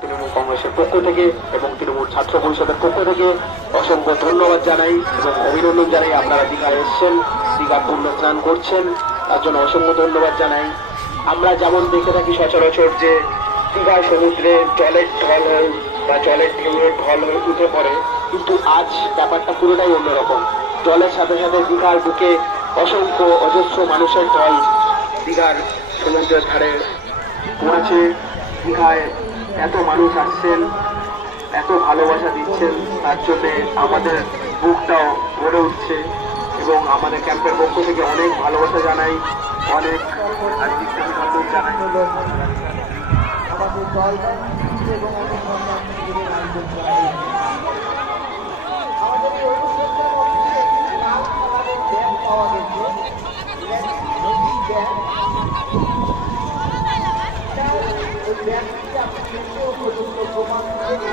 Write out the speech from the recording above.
তৃণমূল কংগ্রেসের পক্ষ থেকে এবং তৃণমূল ছাত্র পরিষদের পক্ষ থেকে অসংখ্য ধন্যবাদ জানাই এবং অভিনন্দন জানাই। আপনারা দীঘায় এসছেন, দীঘা পূর্ণ স্নান করছেন, তার জন্য অসংখ্য ধন্যবাদ জানাই। আমরা যেমন দেখে থাকি সচরাচর যে দীঘায় সমুদ্রে জলের ঢল হয় বা জলের ঢেউয়ের ঢল হয়ে উঠে পড়ে, কিন্তু আজ ব্যাপারটা পুরোটাই অন্যরকম। জলের সাথে সাথে দীঘার বুকে অসংখ্য অজস্র মানুষের দল দীঘার সমুদ্রের ধারে পড়েছে। দীঘায় এত মানুষ আসছেন, এত ভালোবাসা দিচ্ছেন, তার জন্যে আমাদের বুকটাও ভরে উঠছে এবং আমাদের ক্যাম্পের পক্ষ থেকে অনেক ভালোবাসা জানাই, অনেক অভিনন্দন জানাই। আমাদের দলদান এবং অনেক আয়োজন করা হয়েছে। আমাদের এই অনুষ্ঠানটার মধ্যে লাল কালারের ব্যাগ পাওয়া গেছে, নদীর ব্যাগ। ওই ব্যাগটিকে আপনি